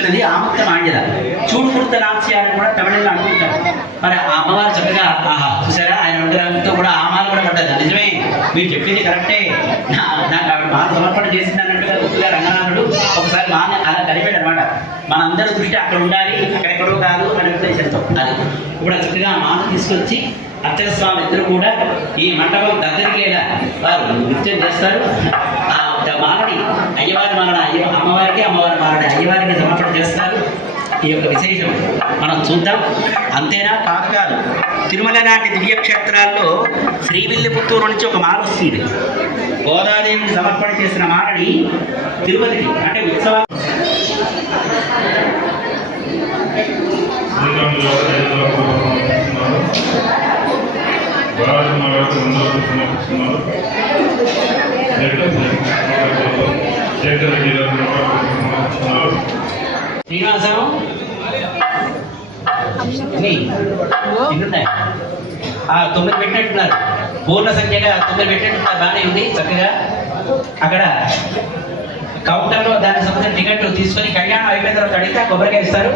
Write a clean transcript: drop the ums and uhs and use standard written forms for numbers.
వచ్చినది ఆముక్త మాండ్యద చూడుకుర్త నాస్య అని కూడా తమిళంలో అంటుంటారు. మరి ఆ అమ్మవారు చక్కగా ఆహా చూసారా ఆయన విగ్రహంతో కూడా ఆమాలు కూడా పడ్డది. నిజమే మీరు చెప్పింది కరెక్టే. నాకు ఆవిడ మాల సమర్పణ చేసింది అన్నట్టుగా గుర్తుగా రంగనాథుడు ఒకసారి మాని అలా కలిపాడు అనమాట. మనందరి దృష్టి అక్కడ ఉండాలి, అక్కడెక్కడో కాదు అని ఉద్దేశంతో అది ఇప్పుడు చక్కగా మాల తీసుకొచ్చి అర్చక స్వామి ఇద్దరు కూడా ఈ మండపం దగ్గరికేలా వారు నృత్యం చేస్తారు. ఆ మాలని అయ్యవారి మాలని అమ్మవారికి, అమ్మవారి మాలని అయ్యవారికి సమర్పణ చేస్తారు. ఈ యొక్క విశేషం మనం చూద్దాం. అంతేనా కాదు కాదు, తిరుమల లాంటి దివ్యక్షేత్రాల్లో శ్రీవిల్లిపుత్తూరు నుంచి ఒక మాల వస్తుంది. గోదాదేవిని సమర్పణ చేసిన మాలని తిరుపతికి అంటే ఉత్సవం శ్రీనివాసం తొమ్మిది పెట్టినట్టున్నారు. పూర్ణ సంఖ్యగా 9 పెట్టినట్టున్నారు. బాగానే ఉంది చక్కగా. అక్కడ కౌంటర్లో దానికి సంబంధించిన టికెట్ తీసుకొని కళ్యాణం అయిపోయిన తర్వాత అడిగితే కొబ్బరికాయ ఇస్తారు.